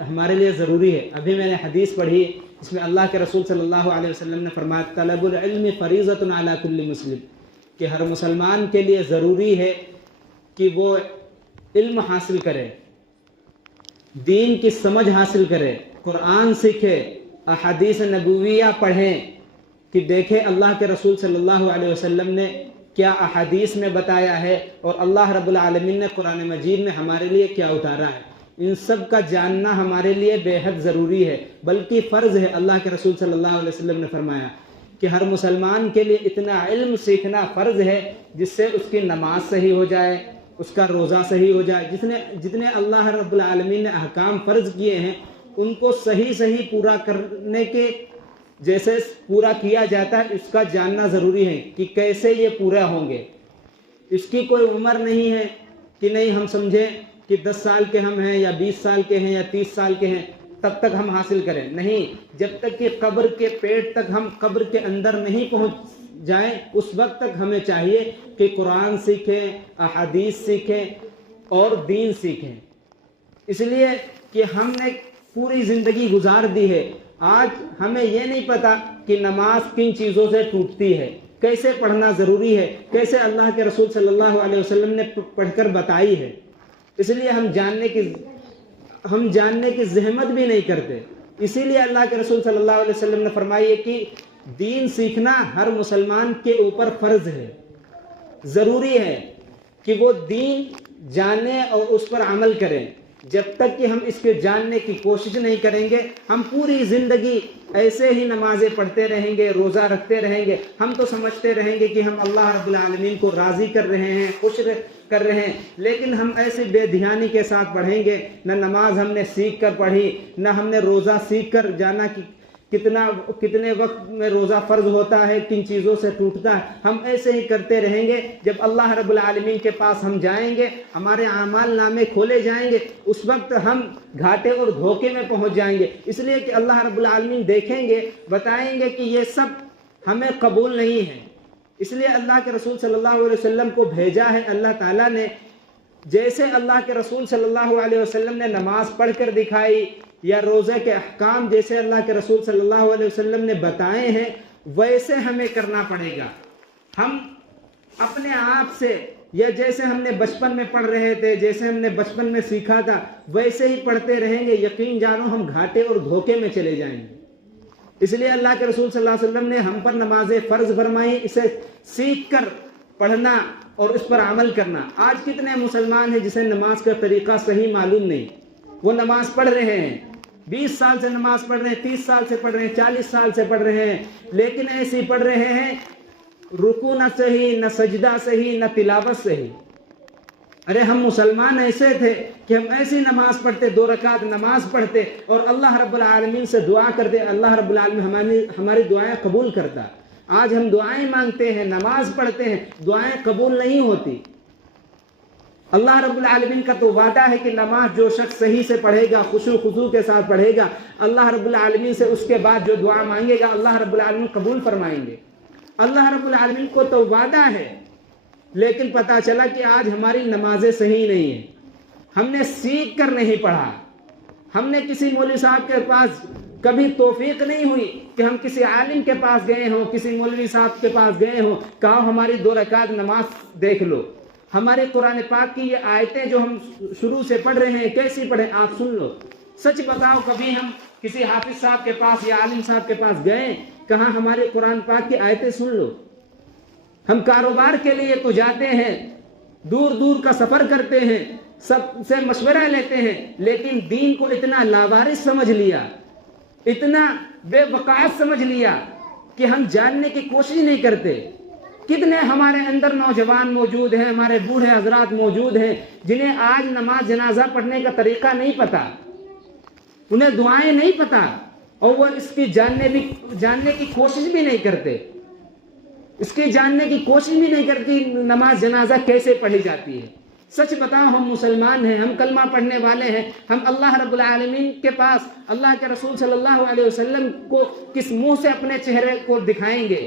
ہمارے لیے ضروری ہے۔ ابھی میں نے حدیث پڑھی، اس میں اللہ کے رسول صلی اللہ علیہ وسلم نے فرمایا طلب العلم فریضۃ علی کل مسلم، کہ ہر مسلمان کے لیے ضروری ہے کہ وہ علم حاصل کرے، دین کی سمجھ حاصل کرے، قرآن سیکھے، احادیث نبویہ پڑھیں، کہ دیکھیں اللہ کے رسول صلی اللہ علیہ وسلم نے کیا احادیث میں بتایا ہے اور اللہ رب العالمین نے قرآن مجید میں ہمارے لیے کیا اتارا ہے۔ ان سب کا جاننا ہمارے لیے بے حد ضروری ہے، بلکہ فرض ہے۔ اللہ کے رسول صلی اللہ علیہ وسلم نے فرمایا کہ ہر مسلمان کے لیے اتنا علم سیکھنا فرض ہے جس سے اس کی نماز صحیح ہو جائے، اس کا روزہ صحیح ہو جائے، جتنے اللہ رب العالمین نے احکام فرض کیے ہیں ان کو صحیح پورا کرنے کے جیسے پورا کیا جاتا ہے، اس کا جاننا ضروری ہے کہ کیسے یہ پورا ہوں گے۔ اس کی کوئی عمر نہیں ہے کہ نہیں ہم سمجھیں کہ 10 سال کے ہم ہیں یا 20 سال کے ہیں یا 30 سال کے ہیں تب تک ہم حاصل کریں، نہیں، جب تک کہ قبر کے پیٹ تک ہم قبر کے اندر نہیں پہنچ جائیں اس وقت تک ہمیں چاہیے کہ قرآن سیکھیں، احادیث سیکھیں اور دین سیکھیں۔ اس لیے کہ ہم نے پوری زندگی گزار دی ہے، آج ہمیں یہ نہیں پتا کہ نماز کن چیزوں سے ٹوٹتی ہے، کیسے پڑھنا ضروری ہے، کیسے اللہ کے رسول صلی اللہ علیہ وسلم نے پڑھ کر بتائی ہے۔ اس لیے ہم جاننے کی زحمت بھی نہیں کرتے۔ اسی لیے اللہ کے رسول صلی اللہ علیہ وسلم نے فرمائی ہے کہ دین سیکھنا ہر مسلمان کے اوپر فرض ہے، ضروری ہے کہ وہ دین جانے اور اس پر عمل کریں۔ جب تک کہ ہم اس کے جاننے کی کوشش نہیں کریں گے، ہم پوری زندگی ایسے ہی نمازیں پڑھتے رہیں گے، روزہ رکھتے رہیں گے، ہم تو سمجھتے رہیں گے کہ ہم اللہ رب العالمین کو راضی کر رہے ہیں، خوش کر رہے ہیں، لیکن ہم ایسے بے دھیانی کے ساتھ پڑھیں گے، نہ نماز ہم نے سیکھ کر پڑھی، نہ ہم نے روزہ سیکھ کر جانا کہ کتنے وقت میں روزہ فرض ہوتا ہے، کن چیزوں سے ٹوٹتا ہے، ہم ایسے ہی کرتے رہیں گے۔ جب اللہ رب العالمین کے پاس ہم جائیں گے، ہمارے اعمال نامے کھولے جائیں گے، اس وقت ہم گھاٹے اور دھوکے میں پہنچ جائیں گے، اس لیے کہ اللہ رب العالمین دیکھیں گے، بتائیں گے کہ یہ سب ہمیں قبول نہیں ہے۔ اس لیے اللہ کے رسول صلی اللہ علیہ وسلم کو بھیجا ہے اللہ تعالیٰ نے۔ جیسے اللہ کے رسول صلی اللہ علیہ وسلم نے نماز پڑھ کر دکھائی یا روزے کے احکام جیسے اللہ کے رسول صلی اللہ علیہ وسلم نے بتائے ہیں، ویسے ہمیں کرنا پڑے گا۔ ہم اپنے آپ سے یا جیسے ہم نے بچپن میں پڑھ رہے تھے، جیسے ہم نے بچپن میں سیکھا تھا، ویسے ہی پڑھتے رہیں گے، یقین جانو ہم گھاٹے اور دھوکے میں چلے جائیں گے۔ اس لیے اللہ کے رسول صلی اللہ علیہ وسلم نے ہم پر نمازیں فرض فرمائی، اسے سیکھ کر پڑھنا اور اس پر عمل کرنا۔ آج کتنے مسلمان ہیں جسے نماز کا طریقہ صحیح معلوم نہیں، وہ نماز پڑھ رہے ہیں، 20 سال سے نماز پڑھ رہے ہیں، 30 سال سے پڑھ رہے ہیں، 40 سال سے پڑھ رہے ہیں، لیکن ایسی پڑھ رہے ہیں رکوع نہ صحیح، نہ سجدہ صحیح، نہ تلاوت صحیح۔ ارے ہم مسلمان ایسے تھے کہ ہم ایسی نماز پڑھتے، 2 رکعت نماز پڑھتے اور اللہ رب العالمین سے دعا کرتے، اللہ رب العالمین ہماری دعائیں قبول کرتا۔ آج ہم دعائیں مانگتے ہیں، نماز پڑھتے ہیں، دعائیں قبول نہیں ہوتی۔ اللہ رب العالمین کا تو وعدہ ہے کہ نماز جو شخص صحیح سے پڑھے گا، خشوع خضوع کے ساتھ پڑھے گا، اللہ رب العالمین سے اس کے بعد جو دعا مانگے گا اللہ رب العالمین قبول فرمائیں گے۔ اللہ رب العالمین کو تو وعدہ ہے، لیکن پتہ چلا کہ آج ہماری نمازیں صحیح نہیں ہیں۔ ہم نے سیکھ کر نہیں پڑھا، ہم نے کسی مولوی صاحب کے پاس کبھی توفیق نہیں ہوئی کہ ہم کسی عالم کے پاس گئے ہوں، کسی مولوی صاحب کے پاس گئے ہوں، کہا ہماری 2 رکعت نماز دیکھ لو، ہمارے قرآن پاک کی یہ آیتیں جو ہم شروع سے پڑھ رہے ہیں کیسی پڑھیں آپ سن لو۔ سچ بتاؤ کبھی ہم کسی حافظ صاحب کے پاس یا عالم صاحب کے پاس گئے، کہاں ہمارے قرآن پاک کی آیتیں سن لو؟ ہم کاروبار کے لیے تو جاتے ہیں، دور دور کا سفر کرتے ہیں، سب سے مشورہ لیتے ہیں، لیکن دین کو اتنا لاوارث سمجھ لیا، اتنا بے وقاحت سمجھ لیا کہ ہم جاننے کی کوشش نہیں کرتے۔ کتنے ہمارے اندر نوجوان موجود ہیں، ہمارے بوڑھے حضرات موجود ہیں جنہیں آج نماز جنازہ پڑھنے کا طریقہ نہیں پتا، انہیں دعائیں نہیں پتا، اور وہ اس کی جاننے کی کوشش بھی نہیں کرتے، اس کی جاننے کی کوشش بھی نہیں کرتی نماز جنازہ کیسے پڑھی جاتی ہے۔ سچ بتاؤ ہم مسلمان ہیں، ہم کلمہ پڑھنے والے ہیں، ہم اللہ رب العالمین کے پاس اللہ کے رسول صلی اللہ علیہ وسلم کو کس منہ سے اپنے چہرے کو دکھائیں گے؟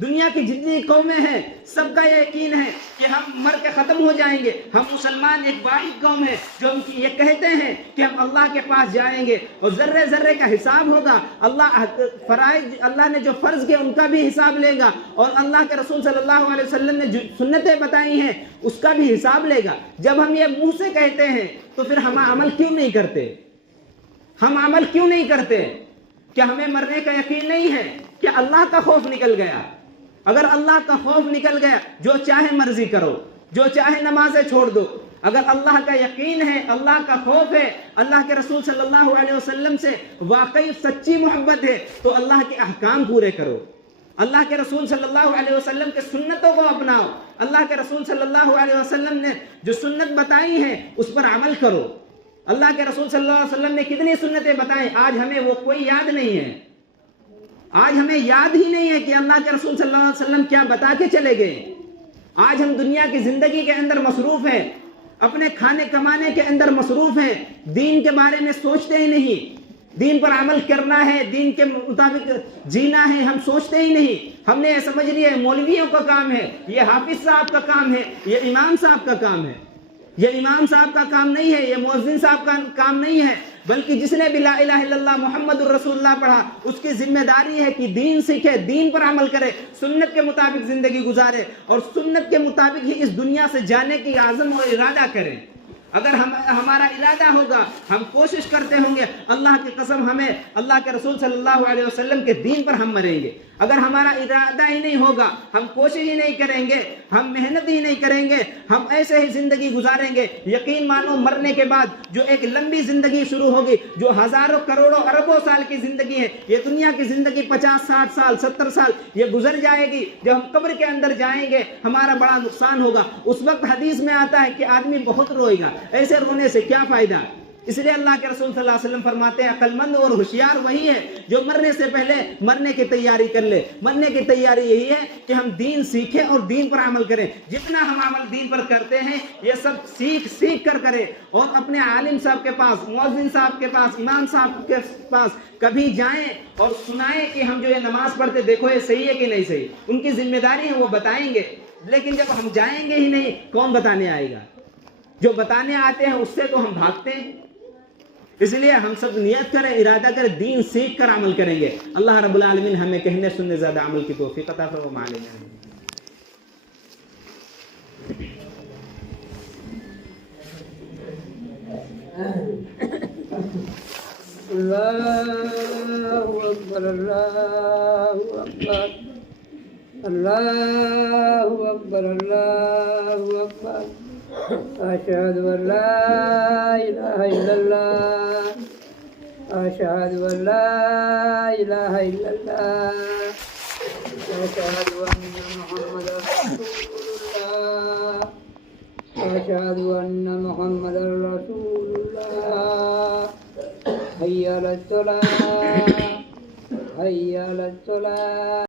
دنیا کی جتنی قومیں ہیں سب کا یہ یقین ہے کہ ہم مر کے ختم ہو جائیں گے. ہم مسلمان ایک واحد قوم ہے جو یہ کہتے ہیں کہ ہم اللہ کے پاس جائیں گے اور ذرے ذرے کا حساب ہوگا. اللہ نے جو فرض کیا ان کا بھی حساب لے گا اور اللہ کے رسول صلی اللہ علیہ وسلم نے جو سنتیں بتائی ہیں اس کا بھی حساب لے گا. جب ہم یہ منہ سے کہتے ہیں تو پھر ہم عمل کیوں نہیں کرتے؟ ہم عمل کیوں نہیں کرتے؟ کیا ہمیں مرنے کا یقین نہیں ہے؟ کیا اللہ کا خوف نکل گیا؟ اگر اللہ کا خوف نکل گیا جو چاہے مرضی کرو، جو چاہے نمازیں چھوڑ دو. اگر اللہ کا یقین ہے، اللہ کا خوف ہے، اللہ کے رسول صلی اللہ علیہ وسلم سے واقعی سچی محبت ہے تو اللہ کے احکام پورے کرو. اللہ کے رسول صلی اللہ علیہ وسلم کے سنتوں کو اپناؤ. اللہ کے رسول صلی اللہ علیہ وسلم نے جو سنت بتائی ہے اس پر عمل کرو. اللہ کے رسول صلی اللہ علیہ وسلم نے کتنی سنتیں بتائیں، آج ہمیں وہ کوئی یاد نہیں ہے. آج ہمیں یاد ہی نہیں ہے کہ اللہ کے رسول صلی اللہ علیہ وسلم کیا بتا کے چلے گئے. آج ہم دنیا کی زندگی کے اندر مصروف ہیں، اپنے کھانے کمانے کے اندر مصروف ہیں، دین کے بارے میں سوچتے ہی نہیں. دین پر عمل کرنا ہے، دین کے مطابق جینا ہے، ہم سوچتے ہی نہیں. ہم نے یہ سمجھ لیا ہے مولویوں کا کام ہے، یہ حافظ صاحب کا کام ہے، یہ امام صاحب کا کام ہے. یہ امام صاحب کا کام نہیں ہے، یہ مؤذن صاحب کا کام نہیں ہے، بلکہ جس نے بھی لا الہ الا اللہ محمد الرسول اللہ پڑھا اس کی ذمہ داری ہے کہ دین سیکھے، دین پر عمل کرے، سنت کے مطابق زندگی گزارے اور سنت کے مطابق ہی اس دنیا سے جانے کی عزم اور ارادہ کرے. اگر ہمارا ارادہ ہوگا، ہم کوشش کرتے ہوں گے، اللہ کی قسم ہمیں اللہ کے رسول صلی اللہ علیہ وسلم کے دین پر ہم مریں گے. اگر ہمارا ارادہ ہی نہیں ہوگا، ہم کوشش ہی نہیں کریں گے، ہم محنت ہی نہیں کریں گے، ہم ایسے ہی زندگی گزاریں گے، یقین مانو مرنے کے بعد جو ایک لمبی زندگی شروع ہوگی، جو ہزاروں کروڑوں اربوں سال کی زندگی ہے، یہ دنیا کی زندگی 50 60 سال 70 سال یہ گزر جائے گی. جب ہم قبر کے اندر جائیں گے ہمارا بڑا نقصان ہوگا. اس وقت حدیث میں آتا ہے کہ آدمی بہت روئے گا. ایسے رونے سے کیا فائدہ؟ اس لیے اللہ کے رسول صلی اللہ علیہ وسلم فرماتے ہیں عقل مند اور ہوشیار وہی ہے جو مرنے سے پہلے مرنے کی تیاری کر لے. مرنے کی تیاری یہی ہے کہ ہم دین سیکھیں اور دین پر عمل کریں. جتنا ہم عمل دین پر کرتے ہیں یہ سب سیکھ کر کریں اور اپنے عالم صاحب کے پاس، مؤذن صاحب کے پاس، امام صاحب کے پاس کبھی جائیں اور سنائیں کہ ہم جو یہ نماز پڑھتے دیکھو یہ صحیح ہے کہ نہیں صحیح. ان کی ذمہ داری ہے، وہ بتائیں گے. لیکن جب ہم جائیں گے ہی نہیں کون بتانے آئے گا؟ جو بتانے آتے ہیں اس سے تو ہم بھاگتے ہیں. اس لیے ہم سب نیت کریں، ارادہ کریں، دین سیکھ کر عمل کریں گے. اللہ رب العالمین ہمیں کہنے سننے زیادہ عمل کی توفیق عطا فرمائے. اللہ اکبر اللہ اکبر اللہ اکبر اللہ اکبر اشہد ان لا الہ الا اللہ اشہد ان لا الہ الا اللہ اشہد ان محمد رسول اللہ اشہد ان محمد رسول اللہ حی علی الصلاۃ حی علی الصلاۃ.